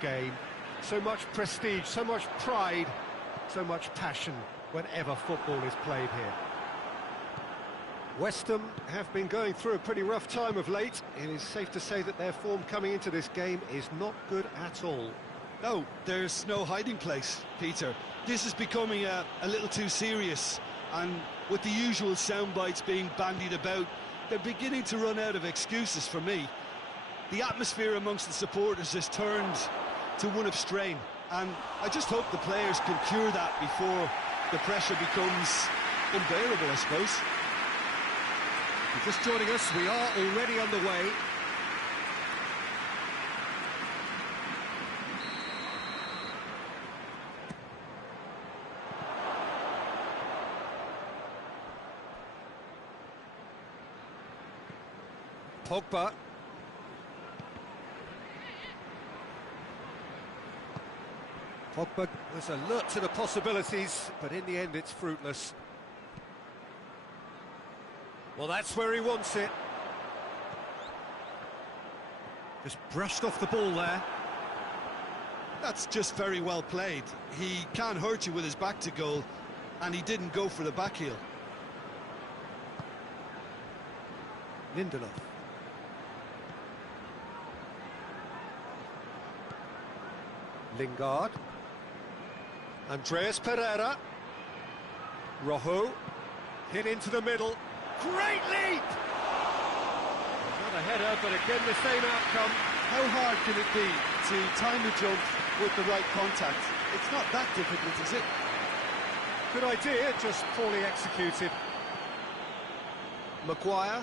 game. So much prestige, so much pride, so much passion whenever football is played here. West Ham have been going through a pretty rough time of late. It is safe to say that their form coming into this game is not good at all. No, there's no hiding place, Peter. This is becoming a little too serious, and with the usual sound bites being bandied about, they're beginning to run out of excuses for me. The atmosphere amongst the supporters has turned to one of strain, and I just hope the players can cure that before the pressure becomes unbearable, I suppose. If you're just joining us, we are already underway. Pogba. Pogba was alert to the possibilities, but in the end it's fruitless. Well, that's where he wants it. Just brushed off the ball there. That's just very well played. He can't hurt you with his back to goal, and he didn't go for the back heel. Lindelof. Lingard. Andreas Pereira. Rojo. Hit into the middle. Great leap! Another header, but again the same outcome. How hard can it be to time the jump with the right contact? It's not that difficult, is it? Good idea, just poorly executed. Maguire.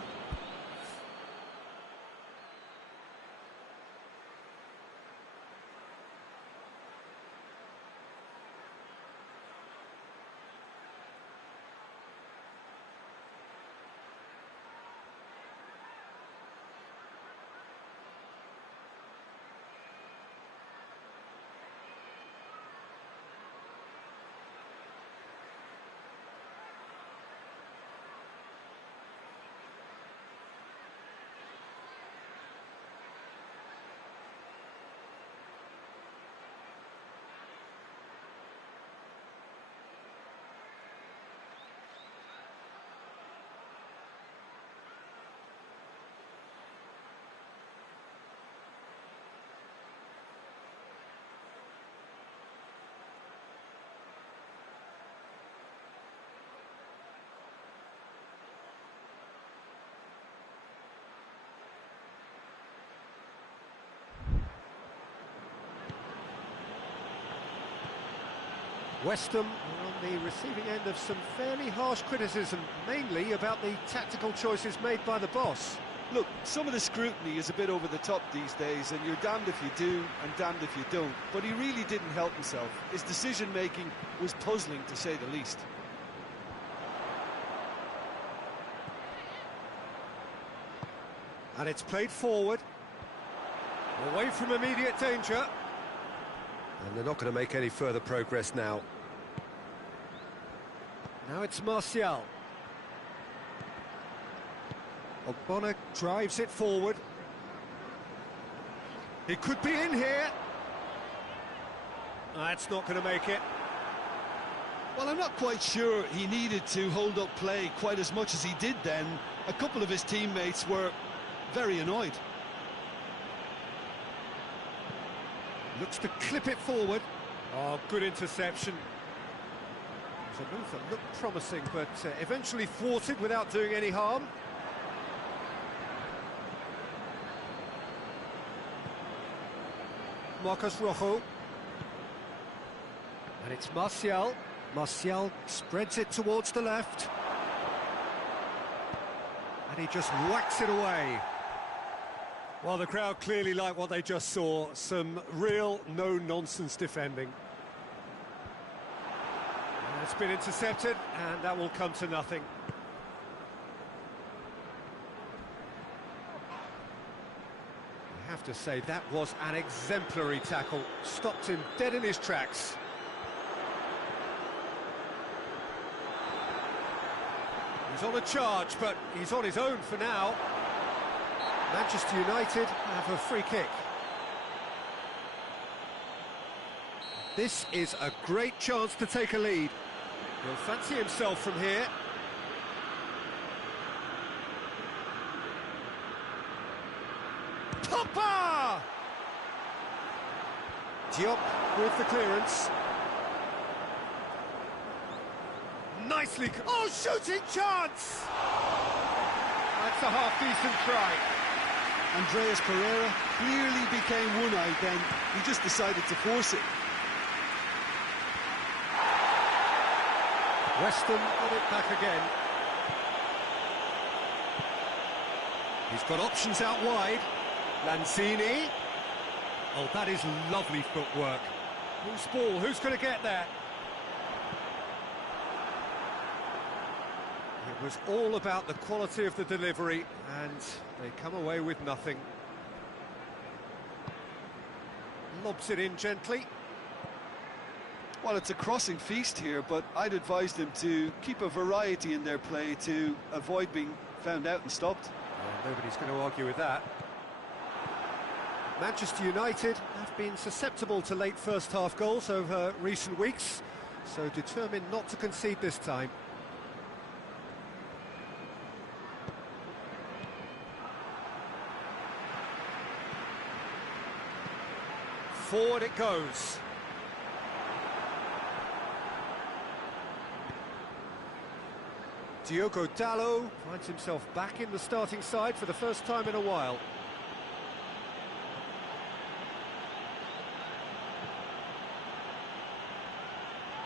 West Ham are on the receiving end of some fairly harsh criticism, mainly about the tactical choices made by the boss. Look, some of the scrutiny is a bit over the top these days, and you're damned if you do and damned if you don't. But he really didn't help himself. His decision-making was puzzling, to say the least. And it's played forward, away from immediate danger. And they're not going to make any further progress now. Now it's Martial. Ogbonna drives it forward. He could be in here. That's not going to make it. Well, I'm not quite sure he needed to hold up play quite as much as he did then. A couple of his teammates were very annoyed. Looks to clip it forward. Oh, good interception. It was a move that looked promising, but eventually thwarted without doing any harm. Marcos Rojo. And it's Martial. Martial spreads it towards the left. And he just whacks it away. Well, the crowd clearly like what they just saw. Some real no-nonsense defending. And it's been intercepted, and that will come to nothing. I have to say, that was an exemplary tackle. Stopped him dead in his tracks. He's on a charge, but he's on his own for now. Manchester United have a free kick. This is a great chance to take a lead. He'll fancy himself from here. Pogba! Diop with the clearance. Nicely... Oh, shooting chance! That's a half-decent try. Andreas Pereira clearly became one-eyed then. He just decided to force it. Weston got it back again. He's got options out wide. Lanzini. Oh, that is lovely footwork. Whose ball? Who's going to get that? It was all about the quality of the delivery, and they come away with nothing. Lobs it in gently. Well, it's a crossing feast here, but I'd advise them to keep a variety in their play to avoid being found out and stopped. Well, nobody's going to argue with that. Manchester United have been susceptible to late first-half goals over recent weeks, so determined not to concede this time. Forward it goes. Diogo Dalot finds himself back in the starting side for the first time in a while.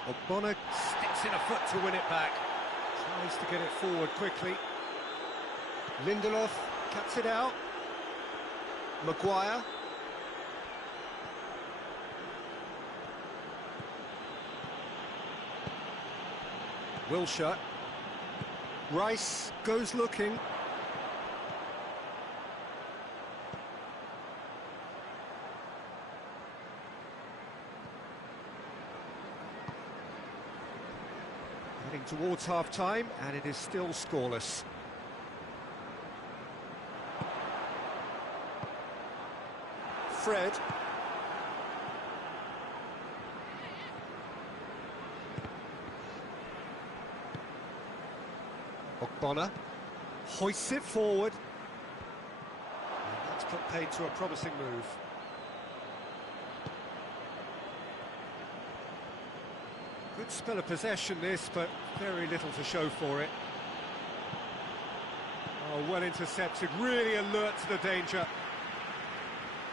Ogbonna sticks in a foot to win it back. Tries to get it forward quickly. Lindelof cuts it out. Maguire. Wilshere. Rice goes looking. Heading towards half-time, and it is still scoreless. Fred. Ogbonna hoists it forward. And that's put paid to a promising move. Good spell of possession this, but very little to show for it. Oh, well intercepted, really alert to the danger.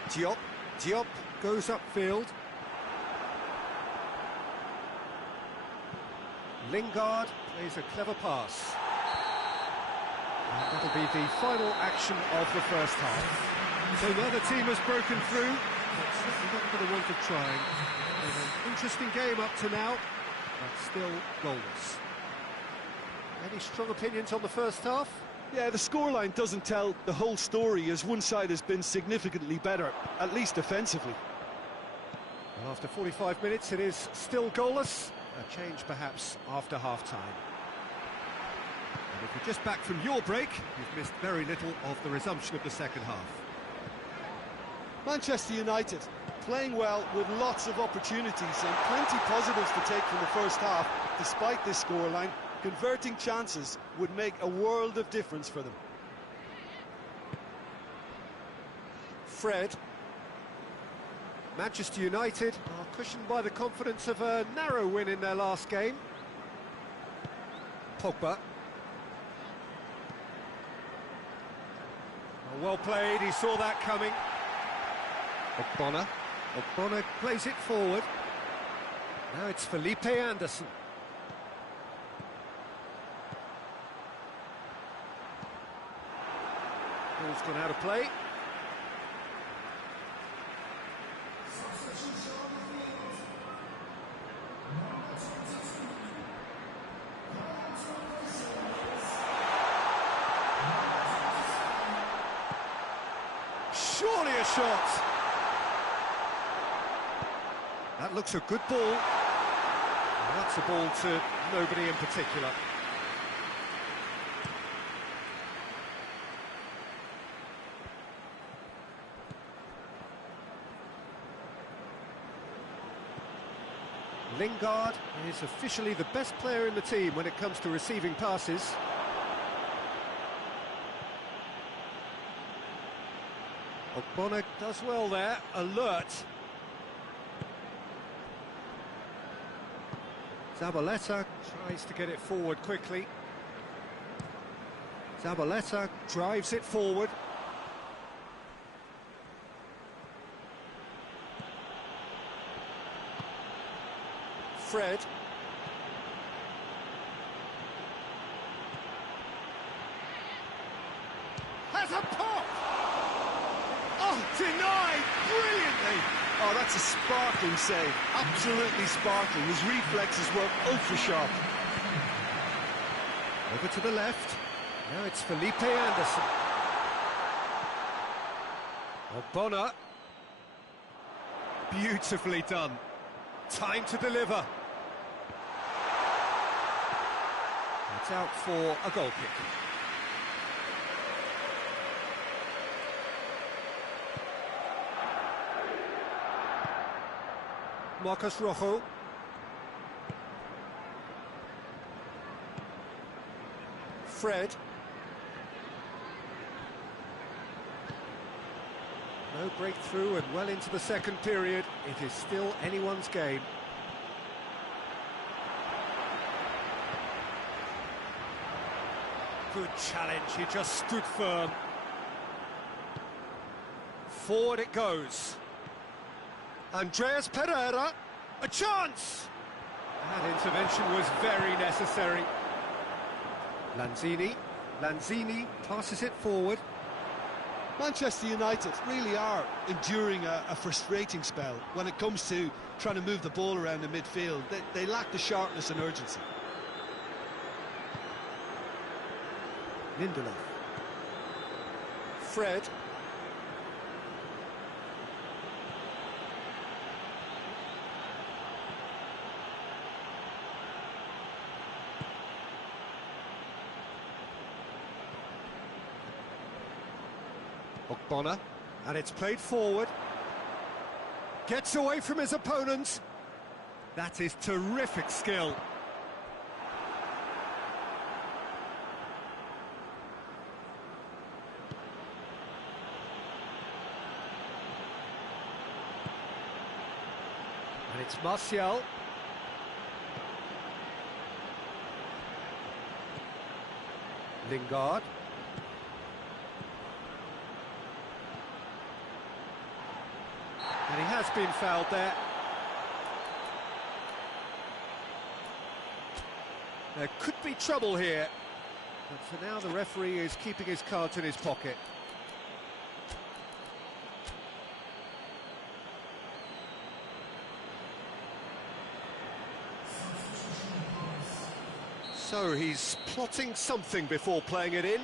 Diop goes upfield. Lingard plays a clever pass. And that'll be the final action of the first half. So now the team has broken through, but certainly not for the want of trying. An interesting game up to now, but still goalless. Any strong opinions on the first half? Yeah, the scoreline doesn't tell the whole story, as one side has been significantly better, at least offensively. Well, after 45 minutes, it is still goalless. A change perhaps after half-time. And if you're just back from your break, you've missed very little of the resumption of the second half. Manchester United playing well with lots of opportunities and plenty positives to take from the first half. Despite this scoreline, converting chances would make a world of difference for them. Fred. Manchester United are cushioned by the confidence of a narrow win in their last game. Pogba. Well played, he saw that coming. Ogbonna plays it forward. Now it's Felipe Anderson. Ball's gone out of play. Surely a shot. That looks a good ball. And that's a ball to nobody in particular. Lingard is officially the best player in the team when it comes to receiving passes. Ogbonna does well there, alert. Zabaleta tries to get it forward quickly. Zabaleta drives it forward. Fred. Has a pop! Oh, denied brilliantly! Oh, that's a sparkling save. Absolutely sparkling. His reflexes were ultra sharp. Over to the left. Now it's Felipe Anderson. Ogbonna. Beautifully done. Time to deliver. It's out for a goal kick. Marcos Rojo. Fred. No breakthrough and well into the second period. It is still anyone's game. Good challenge, he just stood firm. Forward it goes. Andreas Pereira, a chance! That intervention was very necessary. Lanzini passes it forward. Manchester United really are enduring a frustrating spell when it comes to trying to move the ball around the midfield. They lack the sharpness and urgency. Lindelof. Fred. Ogbonna, and it's played forward. Gets away from his opponents. That is terrific skill. And it's Martial. Lingard. And he has been fouled there. There could be trouble here. But for now, the referee is keeping his cards in his pocket. So he's plotting something before playing it in.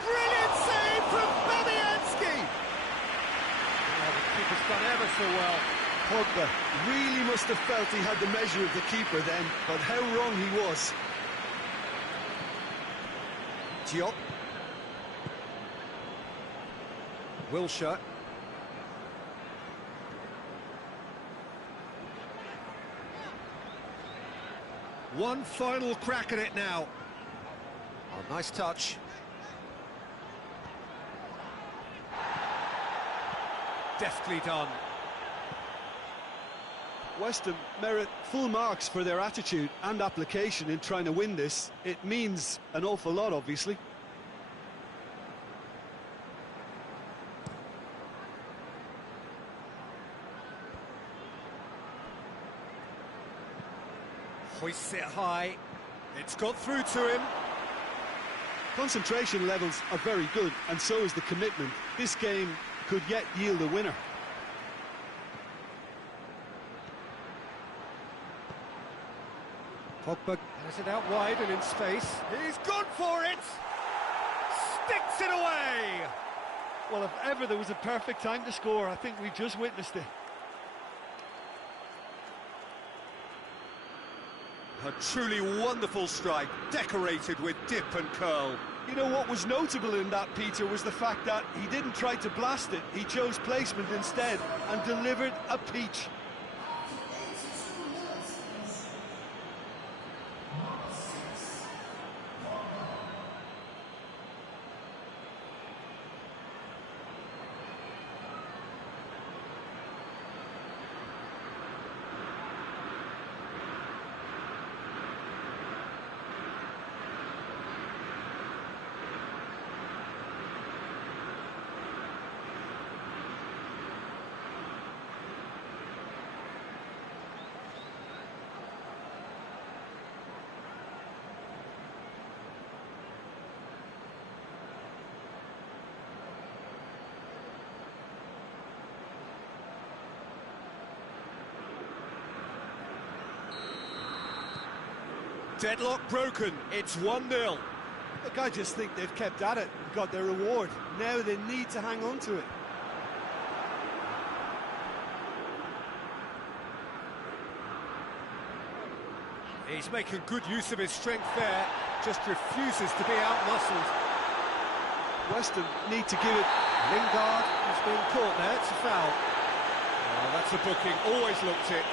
Brilliant save from Fabianski! Oh, the keeper's done ever so well. Pogba really must have felt he had the measure of the keeper then, but how wrong he was. Diop. Wilshere. One final crack at it now. Oh, nice touch. Deftly done. West Ham merit full marks for their attitude and application in trying to win this. It means an awful lot, obviously. Hoists it high. It's got through to him. Concentration levels are very good, and so is the commitment. This game could yet yield a winner. Pogba has it out wide and in space. He's gone for it! Sticks it away! Well, if ever there was a perfect time to score, I think we just witnessed it. A truly wonderful strike, decorated with dip and curl. You know what was notable in that, Peter, was the fact that he didn't try to blast it. He chose placement instead and delivered a peach. Deadlock broken, it's 1-0. Look, I just think they've kept at it, got their reward. Now they need to hang on to it. He's making good use of his strength there, just refuses to be out-muscled. Weston need to give it. Lingard has been caught there, it's a foul. Oh, that's a booking, always looked it.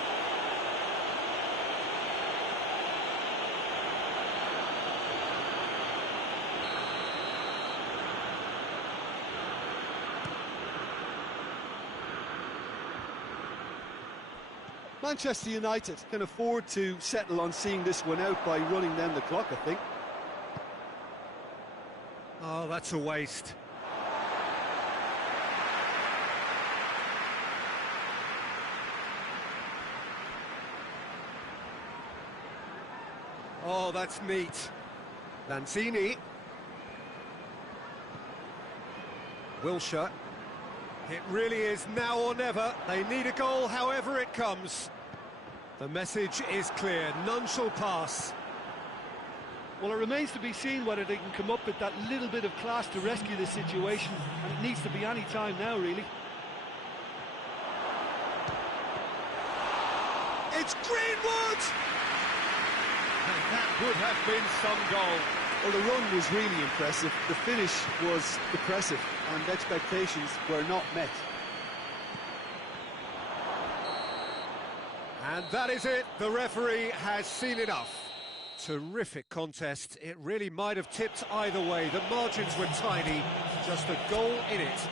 Manchester United can afford to settle on seeing this one out by running down the clock, I think. Oh, that's a waste. Oh, that's neat. Lanzini. Wilshere. It really is now or never. They need a goal however it comes. The message is clear, none shall pass. Well, it remains to be seen whether they can come up with that little bit of class to rescue the situation, and it needs to be any time now, really. It's Greenwood! And that would have been some goal. Well, the run was really impressive. The finish was impressive, and expectations were not met. And that is it. The referee has seen enough. Terrific contest. It really might have tipped either way. The margins were tiny. Just a goal in it.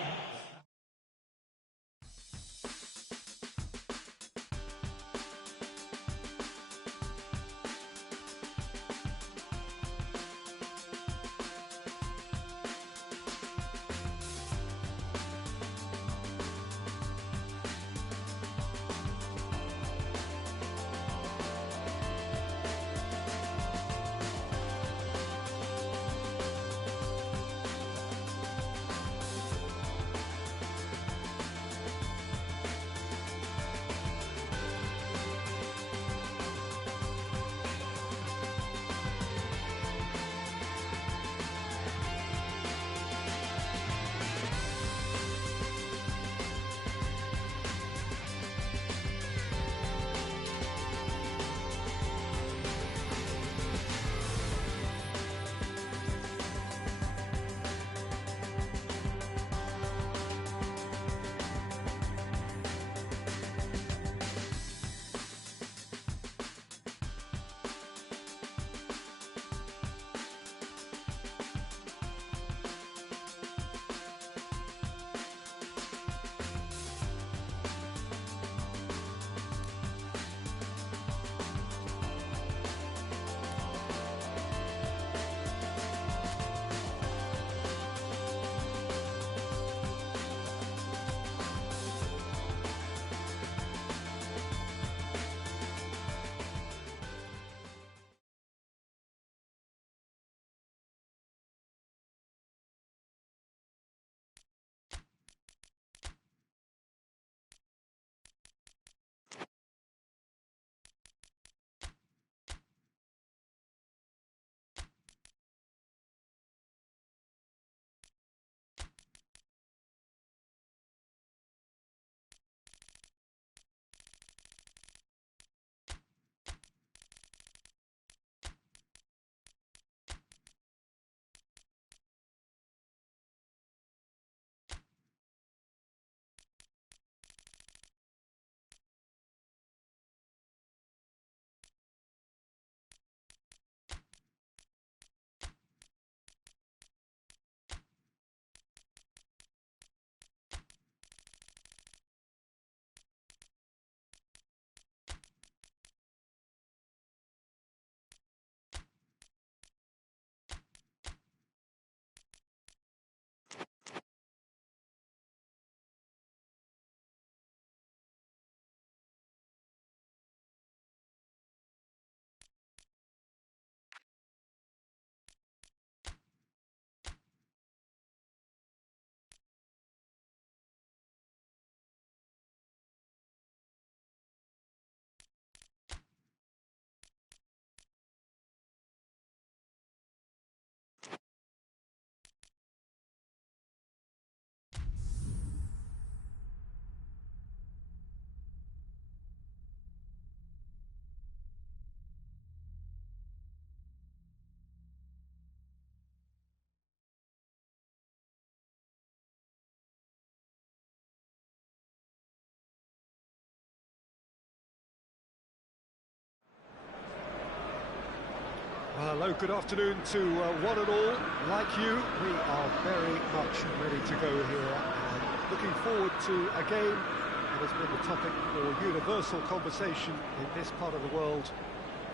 Well, hello, good afternoon to one and all. Like you, we are very much ready to go here and looking forward to a game that has been the topic for universal conversation in this part of the world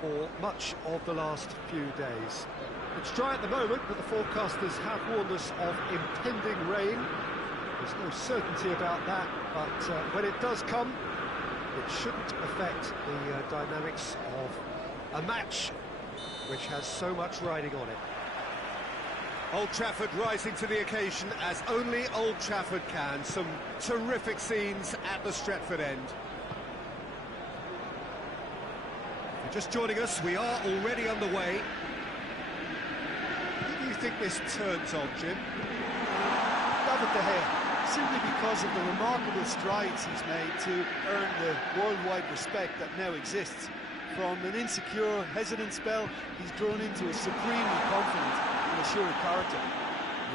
for much of the last few days. It's dry at the moment, but the forecasters have warned us of impending rain. There's no certainty about that, but when it does come, it shouldn't affect the dynamics of a match which has so much riding on it. Old Trafford rising to the occasion as only Old Trafford can. Some terrific scenes at the Stretford end. If you're just joining us, we are already underway. Who do you think this turns on, Jim? David De Gea, simply because of the remarkable strides he's made to earn the worldwide respect that now exists. From an insecure, hesitant spell, he's grown into a supremely confident and assured character.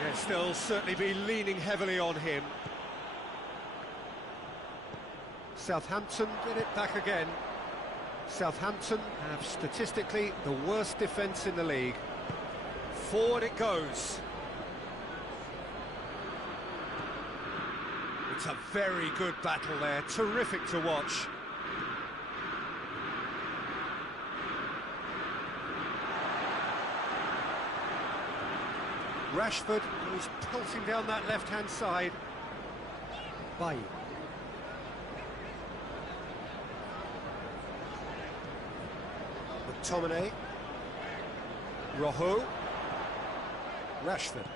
Yeah, still certainly be leaning heavily on him. Southampton get it back again. Southampton have statistically the worst defence in the league. Forward it goes. It's a very good battle there, terrific to watch. Rashford goes pelting down that left-hand side. Bailly. McTominay. Rojo. Rashford.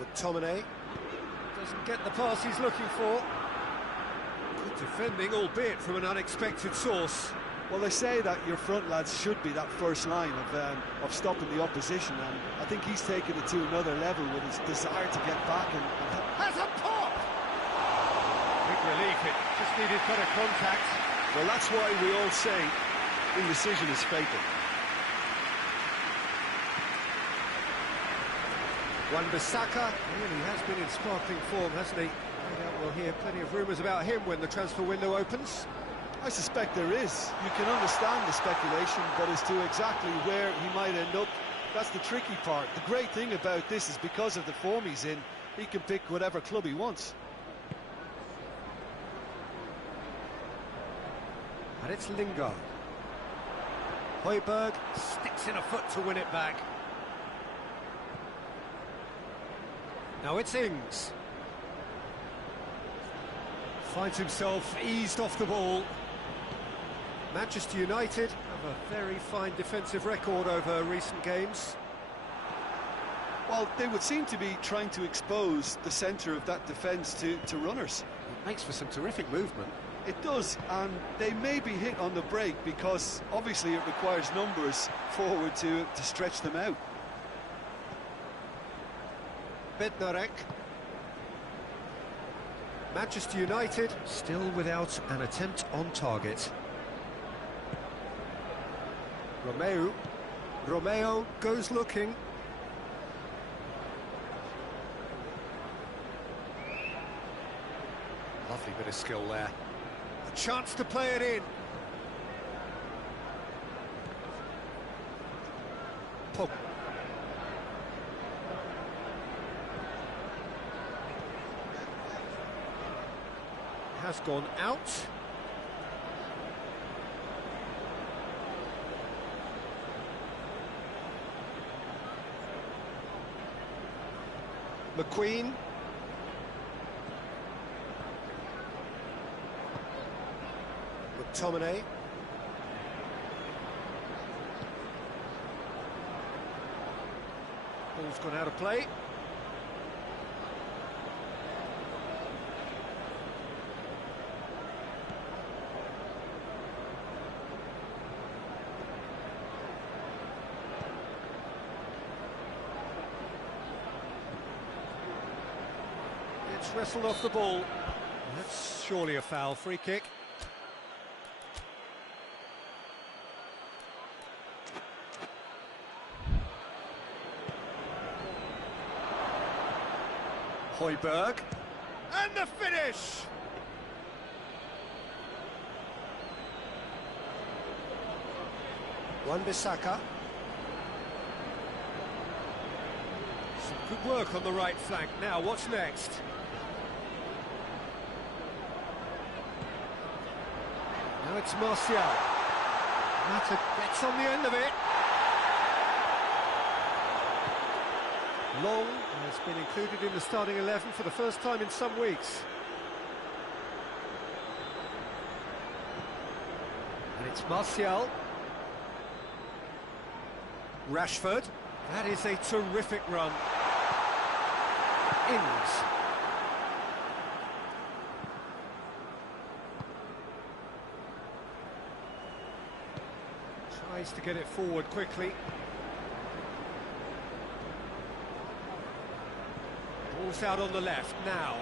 McTominay. Doesn't get the pass he's looking for. Good defending, albeit from an unexpected source. Well, they say that your front lads should be that first line of stopping the opposition, and I think he's taken it to another level with his desire to get back and has a pop! Big relief, it just needed better contact. Well, that's why we all say indecision is fatal. Wan-Bissaka really has been in sparkling form, hasn't he? No doubt we'll hear plenty of rumours about him when the transfer window opens. I suspect there is. You can understand the speculation, but as to exactly where he might end up, that's the tricky part. The great thing about this is because of the form he's in, he can pick whatever club he wants. And it's Lingard. Højbjerg sticks in a foot to win it back. Now it's Ings. Finds himself eased off the ball. Manchester United have a very fine defensive record over recent games. Well, they would seem to be trying to expose the centre of that defence to runners. It makes for some terrific movement. It does, and they may be hit on the break because obviously it requires numbers forward to stretch them out. Bednarek. Manchester United still without an attempt on target. Romeo goes looking. Lovely bit of skill there. A chance to play it in. Pogba. Has gone out. McQueen. McTominay. Ball's gone out of play. It's wrestled off the ball. That's surely a foul. Free kick. Højbjerg. And the finish! Wan-Bissaka. Good work on the right flank. Now, what's next? Now it's Martial. Mata gets on the end of it. Long has been included in the starting 11 for the first time in some weeks. And it's Martial. Rashford. That is a terrific run. Ings. Tries to get it forward quickly. Ball's out on the left now.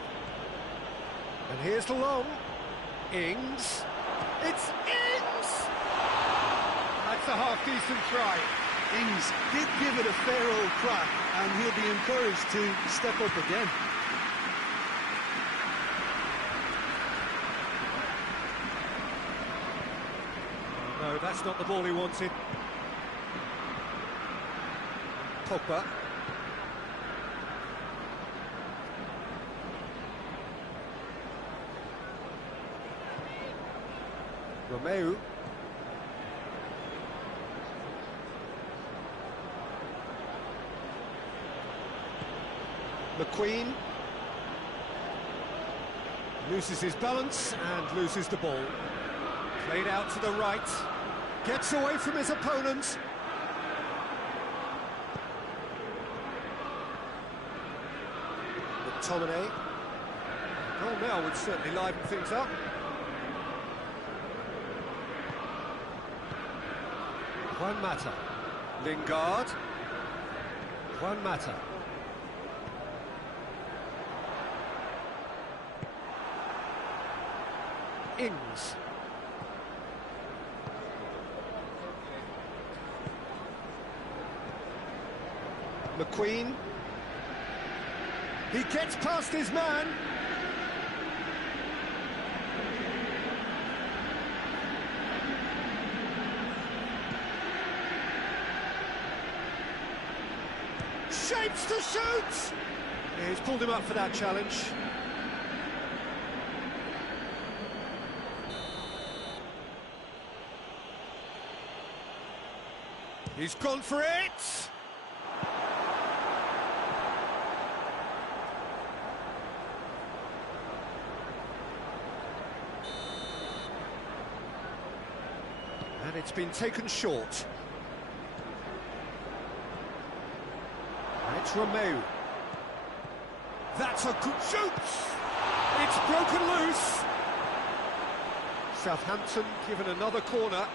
And here's the long. Ings. It's Ings! That's a half-decent try. Ings did give it a fair old crack, and he'll be encouraged to step up again. No, that's not the ball he wanted. Pogba. Romeu. McQueen loses his balance and loses the ball. Played out to the right, gets away from his opponent. McTominay. Oh, now would certainly liven things up. Juan Mata. Lingard. Juan Mata. Ings. McQueen. He gets past his man. Shapes to shoot! Yeah, he's pulled him up for that challenge. He's gone for it! And it's been taken short. And it's Romeu. That's a good shoot! It's broken loose! Southampton given another corner.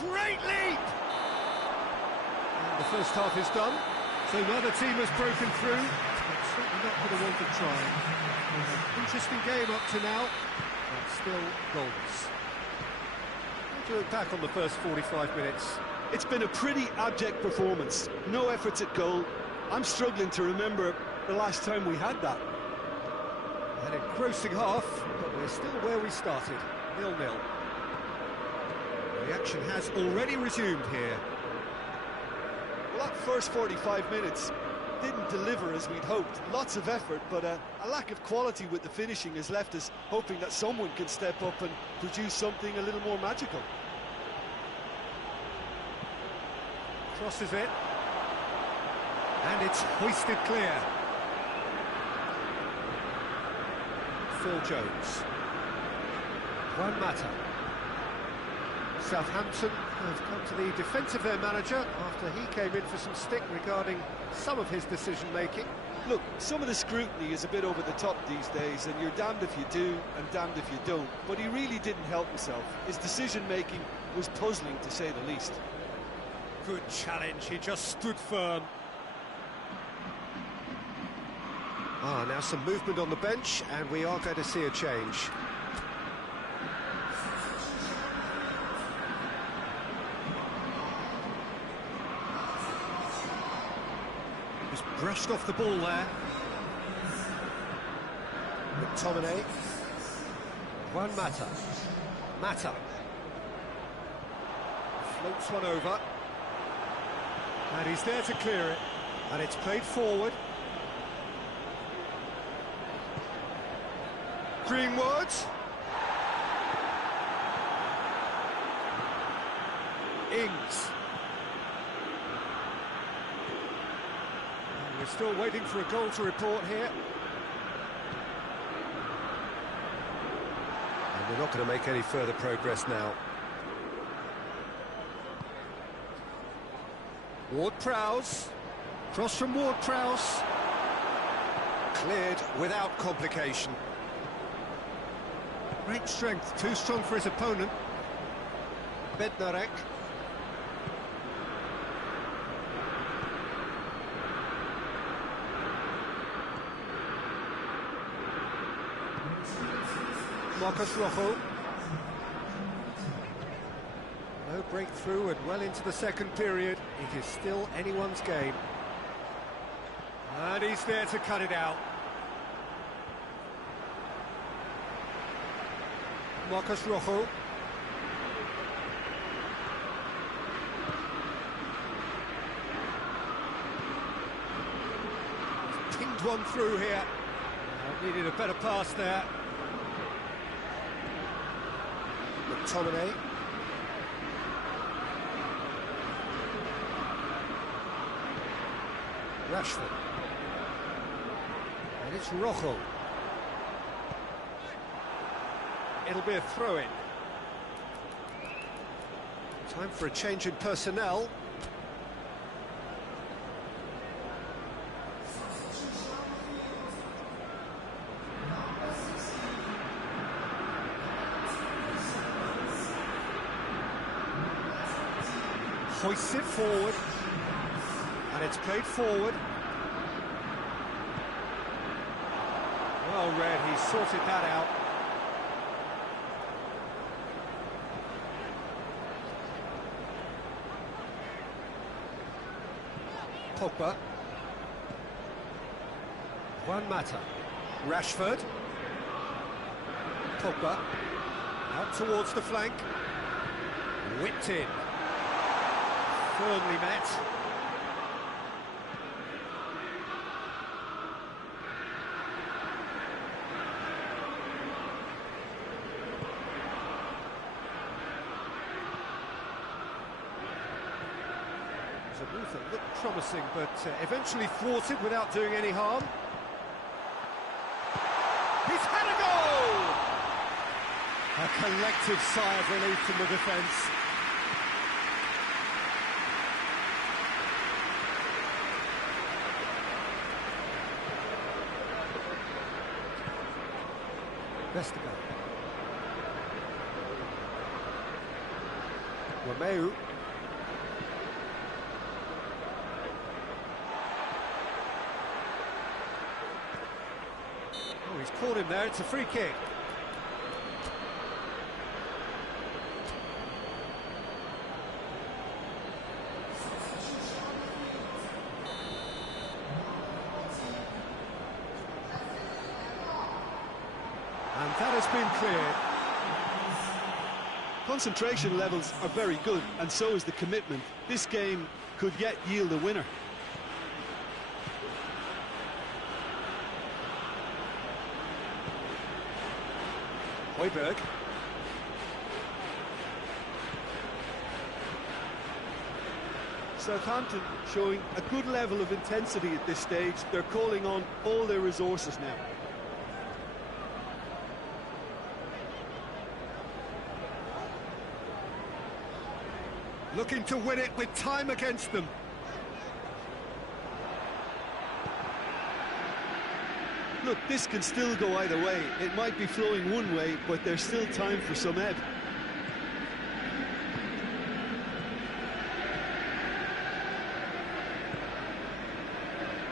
Great leap! And the first half is done, so neither team has broken through. It's certainly not for the want of trying. Interesting game up to now, but still goalless. How do you look back on the first 45 minutes? It's been a pretty abject performance. No efforts at goal. I'm struggling to remember the last time we had that. An engrossing half, but we're still where we started, 0-0. The action has already resumed here. Well, that first 45 minutes didn't deliver as we'd hoped. Lots of effort, but a lack of quality with the finishing has left us hoping that someone can step up and produce something a little more magical. Crosses it. And it's hoisted clear. Phil Jones. Juan Mata. Southampton have come to the defence of their manager after he came in for some stick regarding some of his decision-making. Look, some of the scrutiny is a bit over the top these days, and you're damned if you do and damned if you don't. But he really didn't help himself. His decision-making was puzzling, to say the least. Good challenge, he just stood firm. Now some movement on the bench, and we are going to see a change. Just brushed off the ball there. McTominay. Juan Mata. Mata. Floats one over. And he's there to clear it. And it's played forward. Greenwood. Ings. And we're still waiting for a goal to report here. And we're not going to make any further progress now. Ward-Prowse. Cross from Ward-Prowse. Cleared without complication. Great strength, too strong for his opponent. Bednarek. Marcos Rojo. No breakthrough and well into the second period. It is still anyone's game. And he's there to cut it out. Marcos Rojo. Pinged one through here. Needed a better pass there. McTominay. Rashford. And it's Rojo. It'll be a throw-in. Time for a change in personnel. Hoists it forward. And it's played forward. Well read, he sorted that out. Pogba. Juan Mata. Rashford. Pogba. Out towards the flank. Whipped in. Firmly met. A move that looked promising, but eventually thwarted without doing any harm. He's had a goal! A collective sigh of relief from the defence. Vestergaard. Romeu. Oh, he's caught him there, it's a free kick. And that has been cleared. Concentration levels are very good, and so is the commitment. This game could yet yield a winner. Højbjerg. Southampton showing a good level of intensity at this stage. They're calling on all their resources now. Looking to win it with time against them. Look, this can still go either way. It might be flowing one way, but there's still time for some ebb.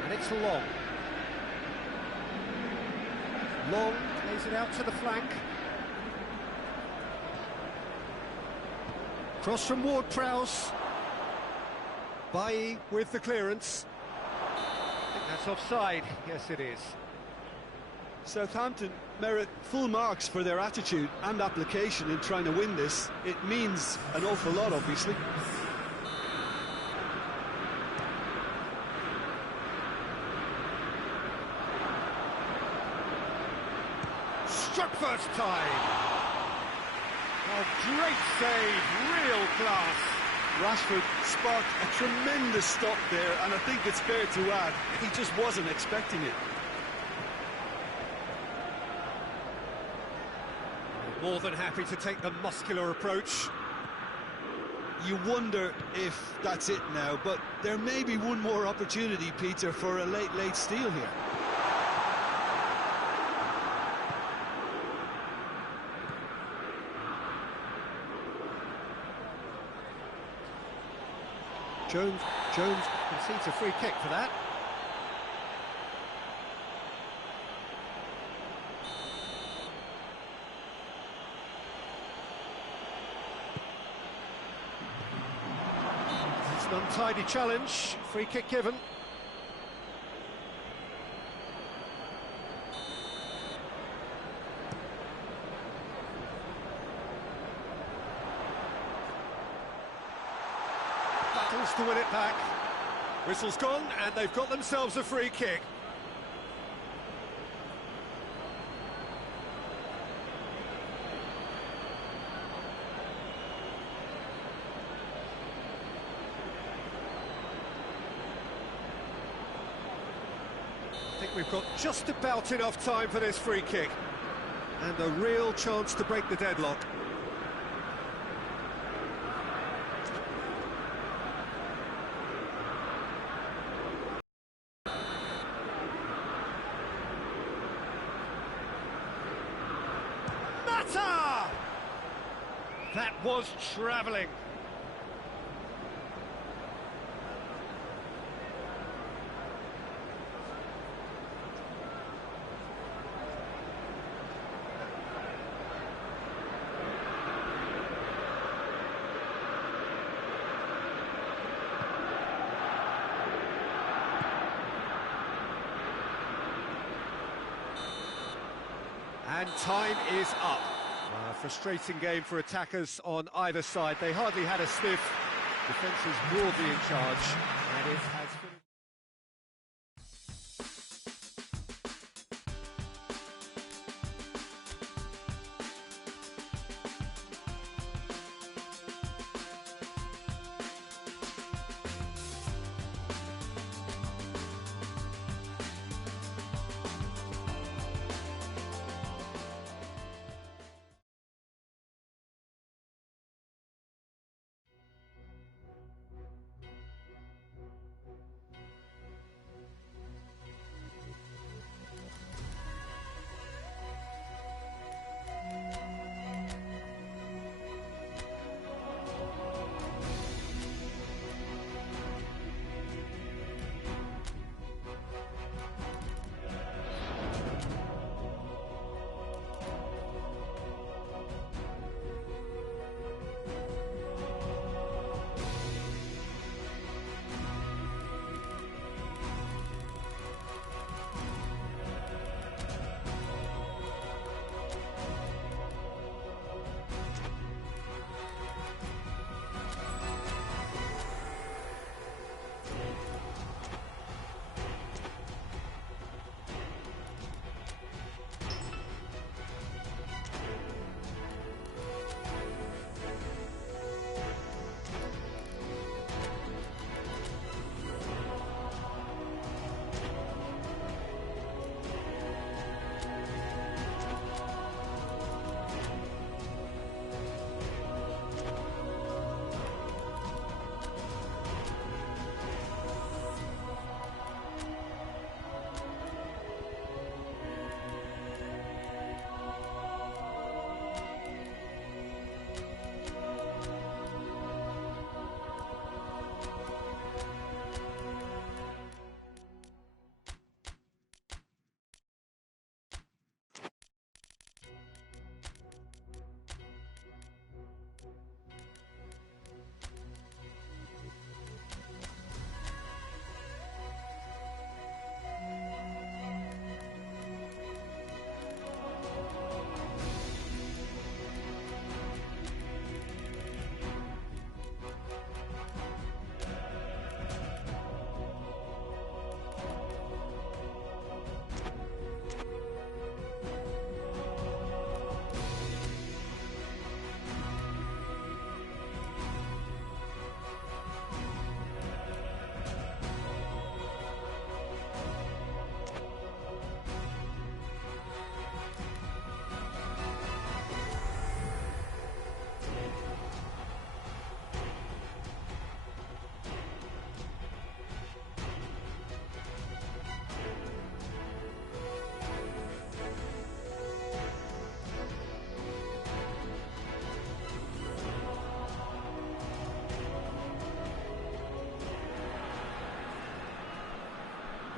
And it's Long. Long plays it out to the flank. Cross from Ward-Prowse. Bailly with the clearance. I think that's offside. Yes, it is. Southampton merit full marks for their attitude and application in trying to win this. It means an awful lot, obviously. Struck first time. Oh, great save, real class. Rashford sparked a tremendous stop there, and I think it's fair to add, he just wasn't expecting it. More than happy to take the muscular approach. You wonder if that's it now, but there may be one more opportunity, Peter, for a late steal here. Jones concedes a free kick for that. It's an untidy challenge, free kick given. Battles to win it back. Whistle's gone, and they've got themselves a free kick. I think we've got just about enough time for this free kick. And a real chance to break the deadlock. That was travelling. And time is up. Frustrating game for attackers on either side. They hardly had a sniff. Defence is broadly in charge, and it has finished.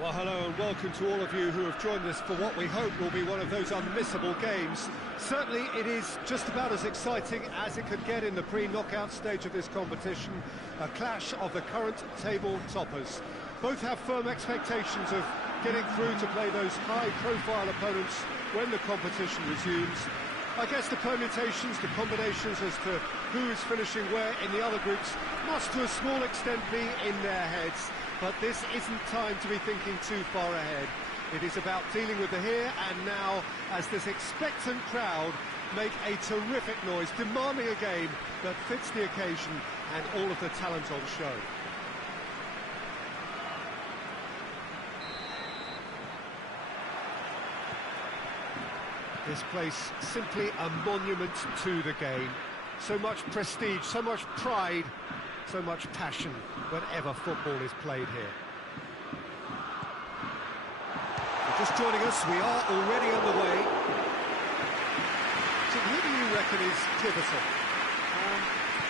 Well, hello and welcome to all of you who have joined us for what we hope will be one of those unmissable games. Certainly it is just about as exciting as it could get in the pre-knockout stage of this competition, a clash of the current table toppers. Both have firm expectations of getting through to play those high-profile opponents when the competition resumes. I guess the permutations, the combinations as to who is finishing where in the other groups must to a small extent be in their heads. But this isn't time to be thinking too far ahead. It is about dealing with the here and now as this expectant crowd make a terrific noise, demanding a game that fits the occasion and all of the talent on show. This place simply a monument to the game. So much prestige, so much pride, so much passion whenever football is played here. Just joining us, we are already on the way. So who do you reckon is pivotal?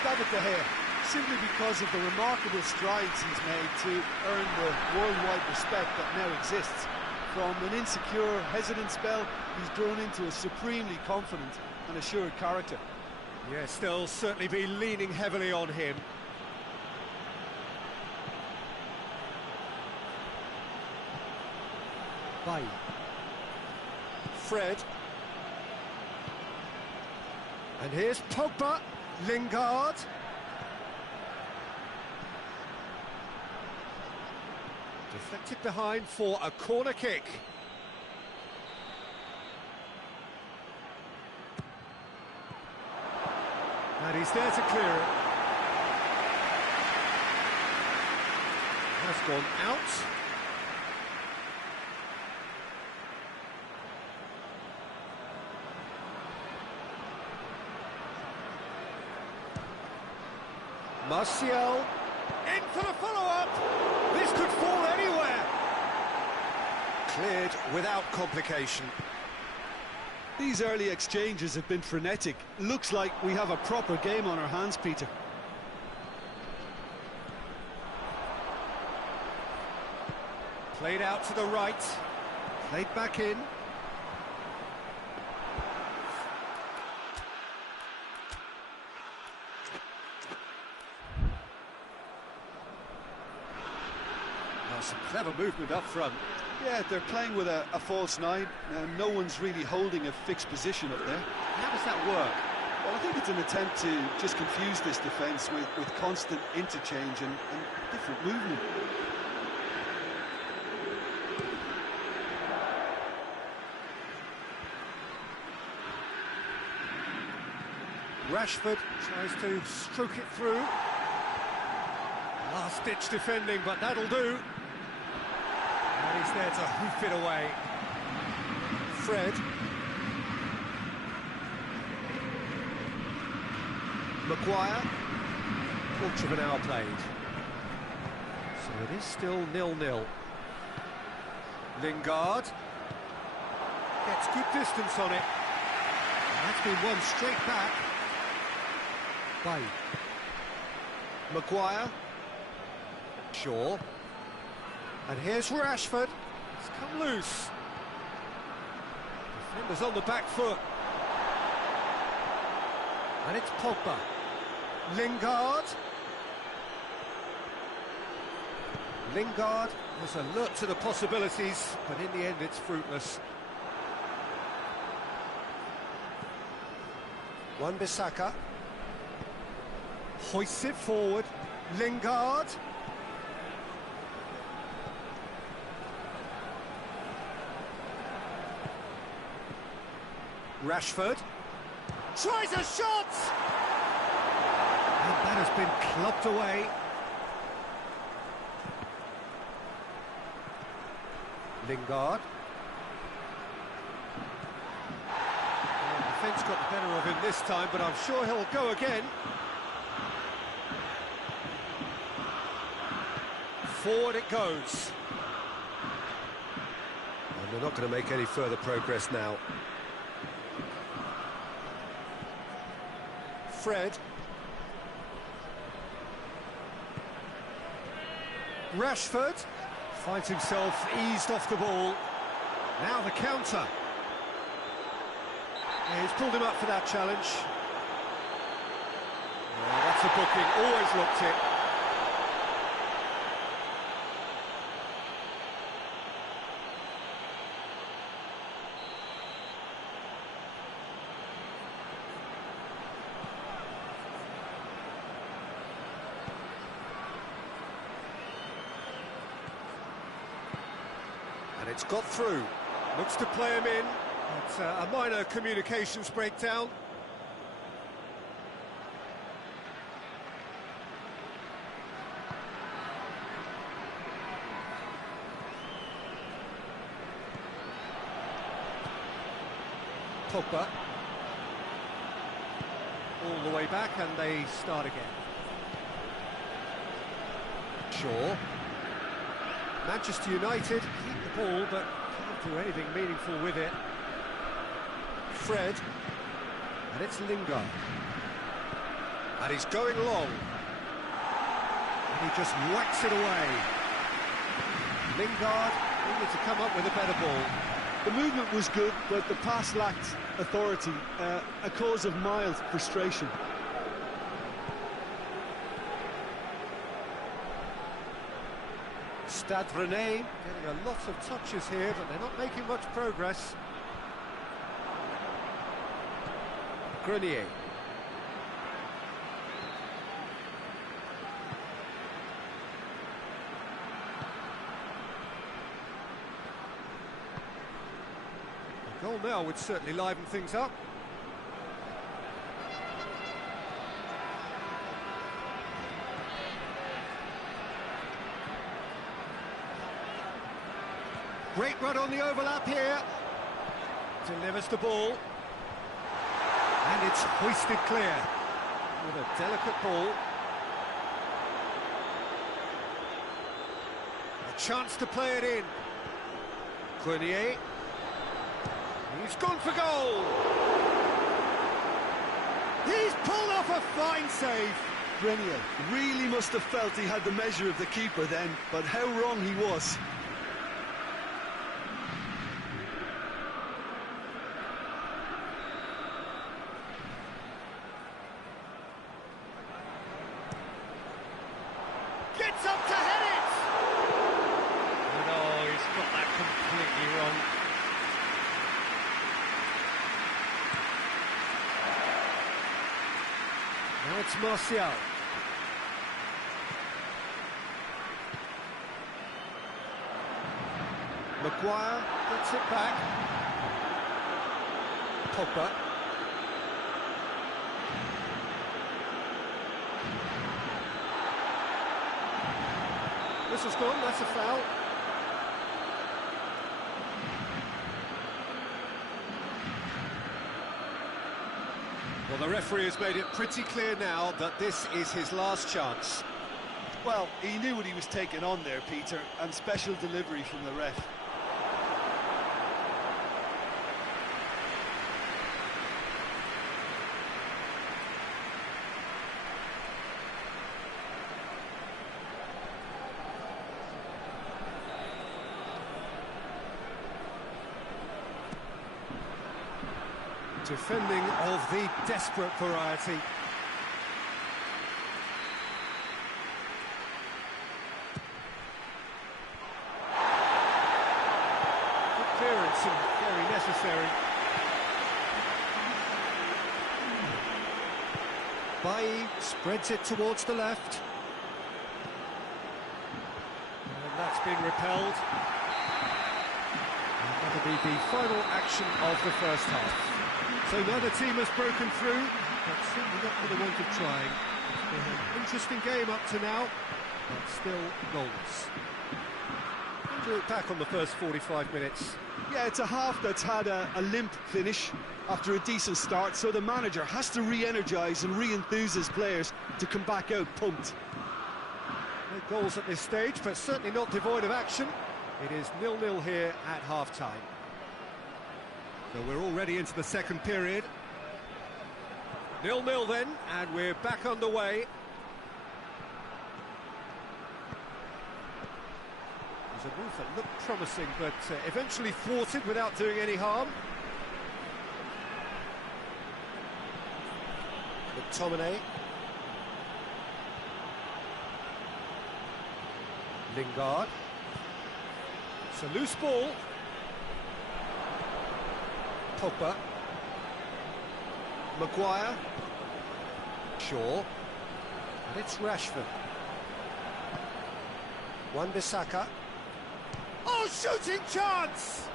David De Gea, simply because of the remarkable strides he's made to earn the worldwide respect that now exists. From an insecure, hesitant spell, he's grown into a supremely confident and assured character. Yes, they'll certainly be leaning heavily on him. Bay. Fred. And here's Pogba. Lingard. Deflected behind for a corner kick. And he's there to clear it. Has gone out. Martial, in for the follow-up. This could fall anywhere. Cleared without complication. These early exchanges have been frenetic. Looks like we have a proper game on our hands, Peter. Played out to the right. Played back in. Some clever movement up front. Yeah, they're playing with a false nine. No one's really holding a fixed position up there. How does that work? Well, I think it's an attempt to just confuse this defence with constant interchange and different movement. Rashford tries to stroke it through. Last-ditch defending, but that'll do. And he's there to hoof it away. Fred. Maguire. Quarter of an hour played. So it is still 0-0. Lingard. Gets good distance on it. And that's been won straight back. Bay. Maguire. Shaw. And here's Rashford. It's come loose. Defender's on the back foot. And it's Pogba. Lingard. Lingard was alert to the possibilities, but in the end it's fruitless. Wan-Bissaka. Hoists it forward. Lingard. Rashford tries a shot, and that has been clubbed away. Lingard. Well, the defence got the better of him this time, but I'm sure he'll go again. Forward it goes. And they're not going to make any further progress now. Fred. Rashford. Finds himself eased off the ball. Now the counter. Yeah, he's pulled him up for that challenge. Yeah, that's a booking, always looked it. And it's got through. Looks to play him in. It's a minor communications breakdown. Pogba. All the way back and they start again. Shaw. Manchester United keep the ball but can't do anything meaningful with it. Fred. And it's Lingard. And he's going long. And he just whacks it away. Lingard needed to come up with a better ball. The movement was good, but the pass lacked authority, a cause of mild frustration. Stade Rennais getting a lot of touches here, but they're not making much progress. Grenier. A goal now would certainly liven things up. Great run on the overlap here. Delivers the ball. And it's hoisted clear. With a delicate ball. A chance to play it in. Grenier. He's gone for goal. He's pulled off a fine save. Grenier really must have felt he had the measure of the keeper then, but how wrong he was. Gets up to head it! No, he's got that completely wrong. Now it's Martial. Maguire gets it back. Pogba. This is gone, that's a foul. Well, the referee has made it pretty clear now that this is his last chance. Well, he knew what he was taking on there, Peter, and special delivery from the ref. Defending of the desperate variety. Good clearance and very necessary. Bailly spreads it towards the left. And that's been repelled. And that'll be the final action of the first half. So neither team has broken through, but certainly not for the want of trying. It's been an interesting game up to now, but still goalless. To look back on the first 45 minutes. Yeah, it's a half that's had a limp finish after a decent start, so the manager has to re-energise and re-enthuse his players to come back out pumped. No goals at this stage, but certainly not devoid of action. It is 0-0 here at half-time. So we're already into the second period. 0-0 then, and we're back underway. was a move that looked promising, but eventually thwarted without doing any harm. McTominay. Lingard. It's a loose ball. Pogba. Maguire. Shaw. And it's Rashford. Wan-Bissaka. Oh, shooting chance!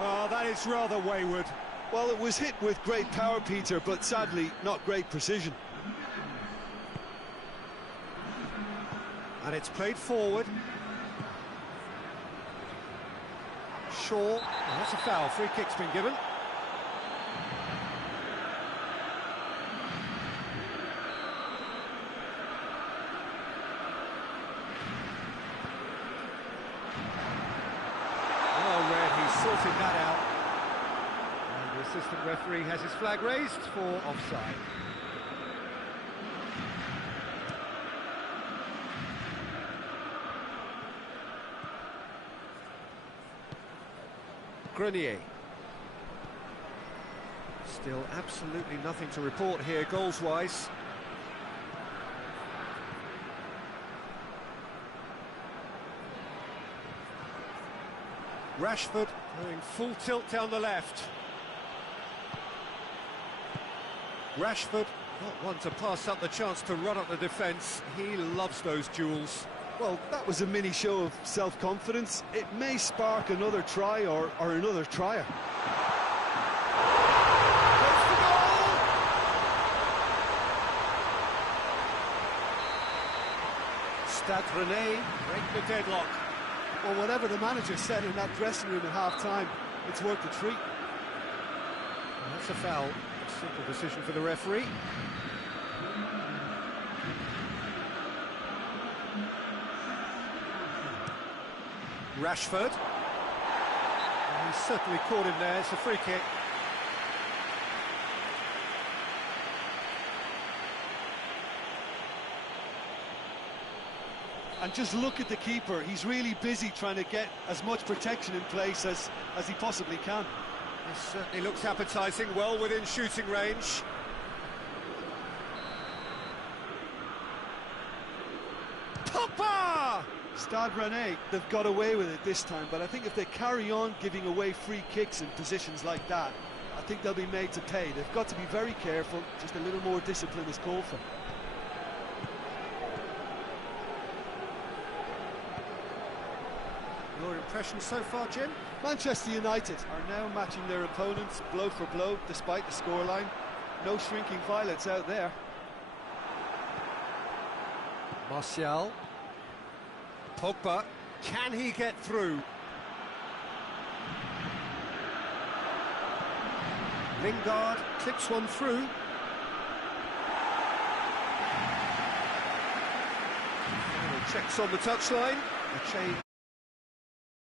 Oh, that is rather wayward. Well, it was hit with great power, Peter, but sadly not great precision. And it's played forward. Shaw. Oh, that's a foul. Free kick's been given. Oh, Red, he's sorted that out. And the assistant referee has his flag raised for offside. Grenier. Still absolutely nothing to report here, goals-wise. Rashford going full tilt down the left. Rashford, not one to pass up the chance to run up the defence. He loves those duels. Well, that was a mini show of self-confidence. It may spark another try or another trier. Goes for goal! Stade Rennais break the deadlock. Well, whatever the manager said in that dressing room at half-time, it's worth the treat. And that's a foul. Simple decision for the referee. Rashford. And he's certainly caught him there. It's a free kick. And just look at the keeper. He's really busy trying to get as much protection in place as he possibly can. This certainly looks appetising, well within shooting range. Pogba! Stade Rennais, they've got away with it this time, but I think if they carry on giving away free kicks in positions like that, I think they'll be made to pay. They've got to be very careful. Just a little more discipline is called for. Your impression so far, Jim? Manchester United are now matching their opponents blow for blow, despite the scoreline. No shrinking violets out there. Martial. Pogba. Can he get through? Lingard clips one through. Checks on the touchline. A change.